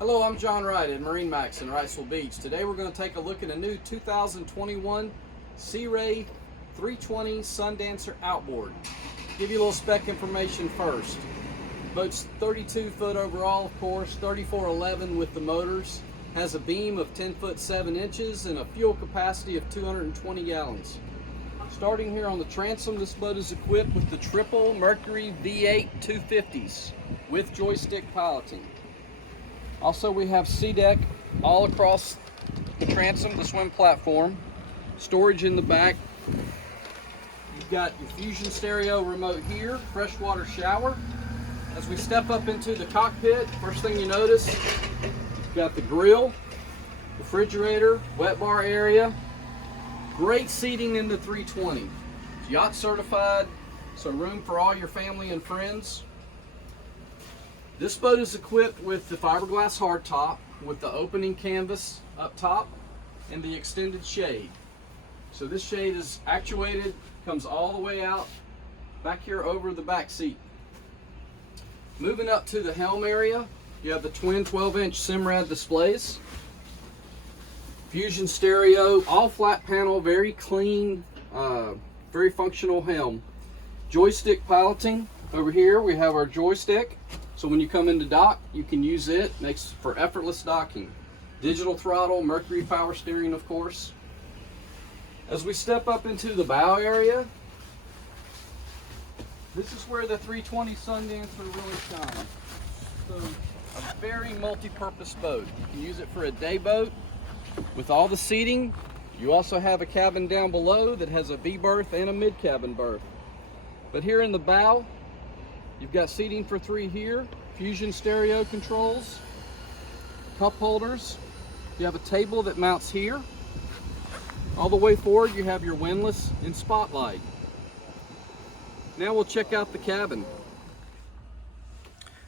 Hello, I'm John Wright at MarineMax in Wrightsville Beach. Today we're going to take a look at a new 2021 Sea Ray 320 Sundancer Outboard. Give you a little spec information first. Boat's 32 foot overall, of course, 3411 with the motors. Has a beam of 10 foot 7 inches and a fuel capacity of 220 gallons. Starting here on the transom, this boat is equipped with the triple Mercury V8 250s with joystick piloting. Also, we have sea deck all across the transom, the swim platform, storage in the back. You've got your Fusion stereo remote here, freshwater shower. As we step up into the cockpit, first thing you notice, you've got the grill, refrigerator, wet bar area. Great seating in the 320. It's yacht certified, so room for all your family and friends. This boat is equipped with the fiberglass hardtop with the opening canvas up top and the extended shade. So this shade is actuated, comes all the way out back here over the back seat. Moving up to the helm area, you have the twin 12-inch Simrad displays. Fusion stereo, all flat panel, very clean, very functional helm. Joystick piloting. Over here we have our joystick. So when you come into dock, you can use it. Makes for effortless docking. Digital throttle, Mercury power steering, of course. As we step up into the bow area, this is where the 320 Sundancer really shines. So a very multi-purpose boat. You can use it for a day boat with all the seating. You also have a cabin down below that has a V berth and a mid-cabin berth. But here in the bow, you've got seating for 3 here, Fusion stereo controls, cup holders. You have a table that mounts here. All the way forward, you have your windlass and spotlight. Now we'll check out the cabin.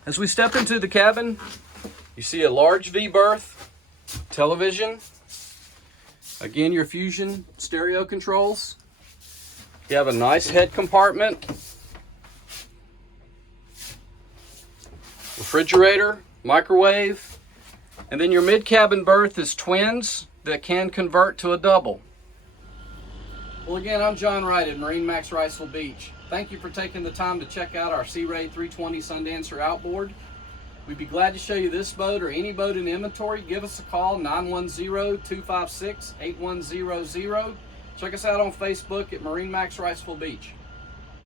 As we step into the cabin, you see a large V berth, television, again your Fusion stereo controls. You have a nice head compartment, refrigerator, microwave, and then your mid-cabin berth is twins that can convert to a double. Well, again, I'm John Wright at MarineMax Wrightsville Beach. Thank you for taking the time to check out our Sea Ray 320 Sundancer Outboard. We'd be glad to show you this boat or any boat in inventory. Give us a call, 910-256-8100. Check us out on Facebook at MarineMax Wrightsville Beach.